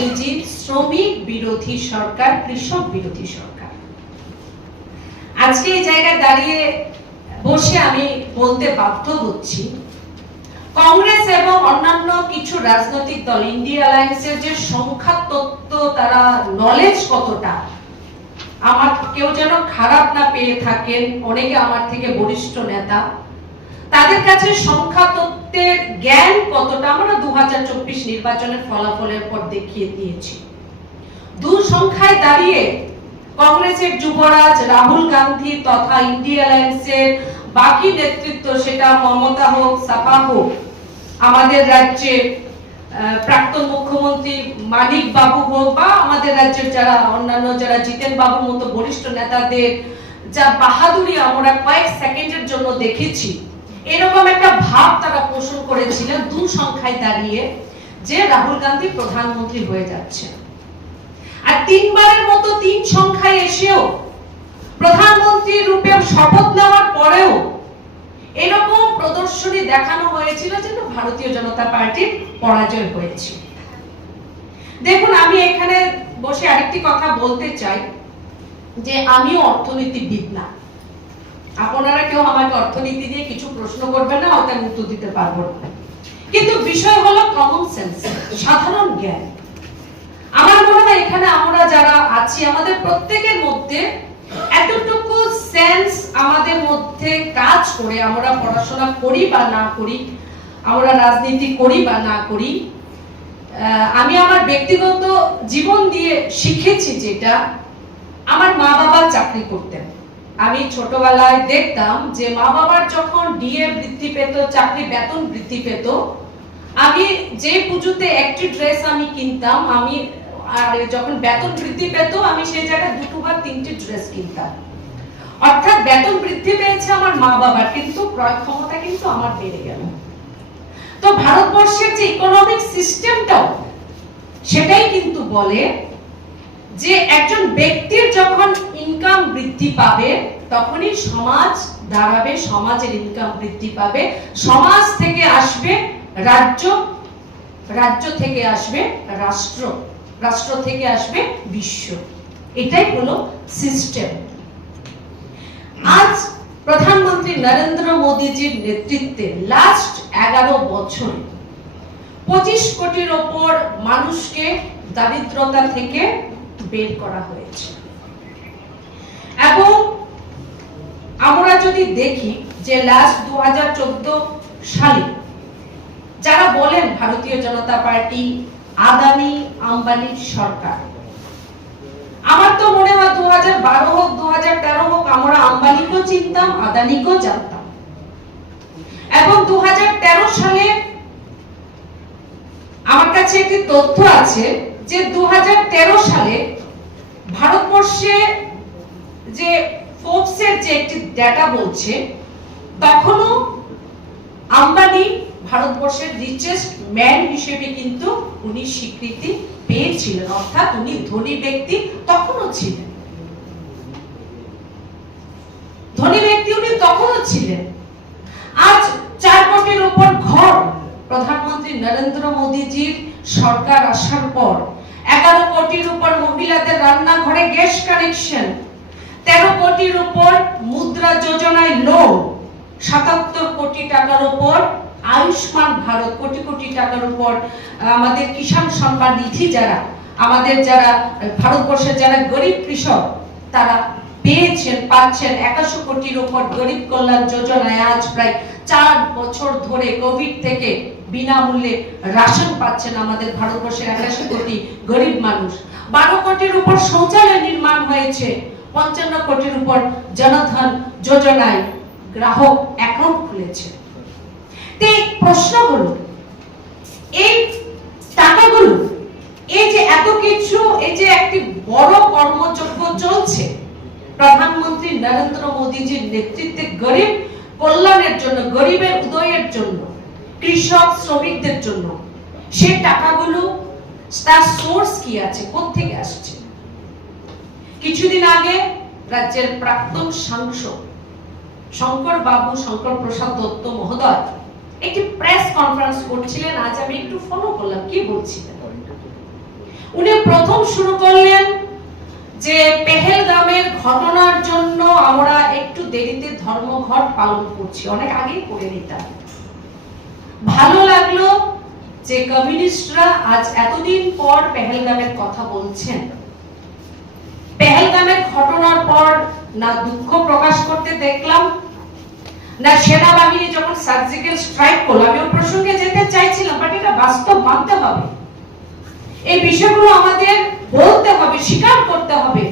মোদীজি শ্রমিক বিরোধী সরকার, কৃষক বিরোধী সরকার। আজকে এই জায়গায় দাঁড়িয়ে বসে আমি বলতে বাধ্য হচ্ছি, কংগ্রেস এবং অন্যান্য কিছু রাজনৈতিক দল, ইন্ডিয়া অ্যালায়েন্সের যে সংখ্যা তত্ত্ব তারা নলেজ কতটা? আমার কেউ যেন খারাপ না পেয়ে থাকেন, অনেকে আমার থেকে বরিষ্ঠ নেতা। তাদের কাছে সংখ্যা তত্ত্বের জ্ঞান কতটা আমরা দু হাজার চব্বিশ নির্বাচনের ফলাফলের পর দেখিয়ে দিয়েছি। দু সংখ্যায় দাঁড়িয়ে কংগ্রেসের যুবরাজ রাহুল গান্ধী তথা ইন্ডিয়া অ্যালায়েন্সের বাকি নেতৃত্ব সেটা মমতা হোক, সাপা হোক, আমাদের রাজ্যে প্রাক্তন মুখ্যমন্ত্রী মানিক বাবু হোক বা আমাদের রাজ্যের যারা অন্যান্য যারা জিতেন বাবুর মতো বরিষ্ঠ নেতাদের, যা বাহাদুরি আমরা কয়েক সেকেন্ডের জন্য দেখেছি। এরকম একটা ভাব তারা পোষণ করেছিলেন দু সংখ্যায় দাঁড়িয়ে যে রাহুল গান্ধী প্রধানমন্ত্রী হয়ে যাচ্ছে আর তিনবারের মতো তিন সংখ্যায় এসেও প্রধানমন্ত্রী রূপে শপথ নেওয়ার পরেও এরকম প্রদর্শনী দেখানো হয়েছিল যে না, ভারতীয় জনতা পার্টির পরাজয় হয়েছে। দেখুন আমি এখানে বসে আরেকটি কথা বলতে চাই যে আমিও অর্থনীতিবিদ না। আপনারা কেউ আমাকে অর্থনীতি দিয়ে কিছু প্রশ্ন করবেন না আমি উত্তর দিতে পারব না। কিন্তু বিষয় হলো কমন সেন্স সাধারণ জ্ঞান। আমার মনে হয় এখানে আমরা যারা আছি, আমাদের প্রত্যেকের মধ্যে এতটুকু সেন্স আমাদের মধ্যে কাজ করে আমরা পড়াশোনা করি বা না করি, আমরা রাজনীতি করি বা না করি আমি আমার ব্যক্তিগত জীবন দিয়ে শিখেছি যেটা, আমার মা বাবা চাকরি করতেন। আমি ছোটবেলায় দেখতাম যে মা বাবার যখন ডিএ বৃদ্ধি পেত, চাকরি বেতন বৃদ্ধি পেত, আমি যে পুজোতে একটি ড্রেস আমি কিনতাম, আমি, আর যখন বেতন বৃদ্ধি পেত, আমি সেই জায়গায় দুটো বা তিনটি ড্রেস কিনতাম। অর্থাৎ বেতন বৃদ্ধি পেয়েছে আমার মা বাবার, কিন্তু ক্রয় ক্ষমতা কিন্তু আমার বেড়ে গেল। তো ভারতবর্ষের যে ইকোনমিক সিস্টেমটাও সেটাই কিন্তু বলে যে একজন ব্যক্তির যখন ইনকাম বৃদ্ধি পাবে, তখনই সমাজ দাঁড়াবে, সমাজের ইনকাম বৃদ্ধি পাবে। সমাজ থেকে আসবে রাজ্য রাজ্য থেকে আসবে রাষ্ট্র রাষ্ট্র থেকে আসবে বিশ্ব। এটাই হলো সিস্টেম আজ প্রধানমন্ত্রী নরেন্দ্র মোদীজির নেতৃত্বে লাস্ট এগারো বছর পঁচিশ কোটির ওপর মানুষকে দারিদ্রতা থেকে বের করা হয়েছে। এবং আমরা যদি দেখি যে লাস্ট দু সালে যারা বলেন ভারতীয় জনতা পার্টি, আদানি, আম্বানির সরকার, আমার তো মনে হয় দু হাজার বারো হোক দু হাজার তেরো হোক, আমরা আম্বানিকেও চিনতাম, আদানিকেও জানতাম। এবং দু হাজার তেরো সালে আমার কাছে একটি তথ্য আছে যে দু হাজার তেরো সালে ভারতবর্ষে যে ফোর্বসের যে একটি ডেটা বলছে, তখনও আম্বানি ভারতবর্ষের রিচেস্ট ম্যান হিসেবে কিন্তু উনি স্বীকৃতি পেয়েছিলেন, অর্থাৎ উনি ধনী ব্যক্তি তখনও ছিলেন। ধনী ব্যক্তি উনি তখনও ছিলেন। আজ চার কোটির উপর ঘর প্রধানমন্ত্রী নরেন্দ্র মোদীজির সরকার আসার পর, এগারো কোটির উপর মহিলাদের রান্নাঘরে গ্যাস কানেকশন। তেরো কোটির উপর মুদ্রা যোজনায় লোন। সাতাত্তর কোটি টাকার উপর আয়ুষ্মান ভারত। কোটি কোটি টাকার উপর আমাদের কিষাণ সম্মান নিধি যারা, আমাদের যারা ভারতবর্ষের যারা গরিব কৃষক, তারা পেয়েছেন, পাচ্ছেন একাশো কোটির উপর গরিব কল্যাণ যোজনায় আজ প্রায় চার বছর ধরে কোভিড থেকে বিনামূল্যে রাশন পাচ্ছেন আমাদের ভারতবর্ষের একাশি কোটি গরিব মানুষ। বারো কোটির উপর শৌচালয় নির্মাণ হয়েছে, পঞ্চান্ন কোটির উপর জনধন যোজনায় গ্রাহক অ্যাকাউন্ট খুলেছে। প্রশ্ন হলো, এই টাকাগুলো, এই যে এত কিছু এই যে একটি বড় কর্মযজ্ঞ চলছে প্রধানমন্ত্রী নরেন্দ্র মোদীজির নেতৃত্বে গরিব কল্যাণের জন্য, গরিবের উদয়ের জন্য, কৃষক শ্রমিকদের জন্য, সে টাকাগুলো, তার সোর্স কি আছে, কোত্থেকে আসছে? কিছুদিন আগে রাজ্যের প্রাক্তন সাংসদ শঙ্কর বাবু, শঙ্কর প্রসাদ দত্ত মহোদয় একটি প্রেস কনফারেন্স করছিলেন। আজ আমি একটু ফলো করলাম, কি বলছিলেন? উনি প্রথম শুরু করলেন যে পেহেলগামের একটু দেরিতে ধর্মঘট পালন করছি। অনেক আগেই করে নিতাম। ভালো লাগল যে কমিউনিস্টরা আজ এতদিন পর পেহেলগামের কথা বলছেন। পেহেলগামের ঘটনার পর না দুঃখ প্রকাশ করতে দেখলাম, না সেনাবাহিনী যখন সার্জিক্যাল স্ট্রাইক করল, আমি ওই প্রসঙ্গে যেতে চাইছিলাম বাট এটা বাস্তব মানতে হবে। এই বিষয়গুলো আমাদের বলতে হবে, স্বীকার করতে হবে।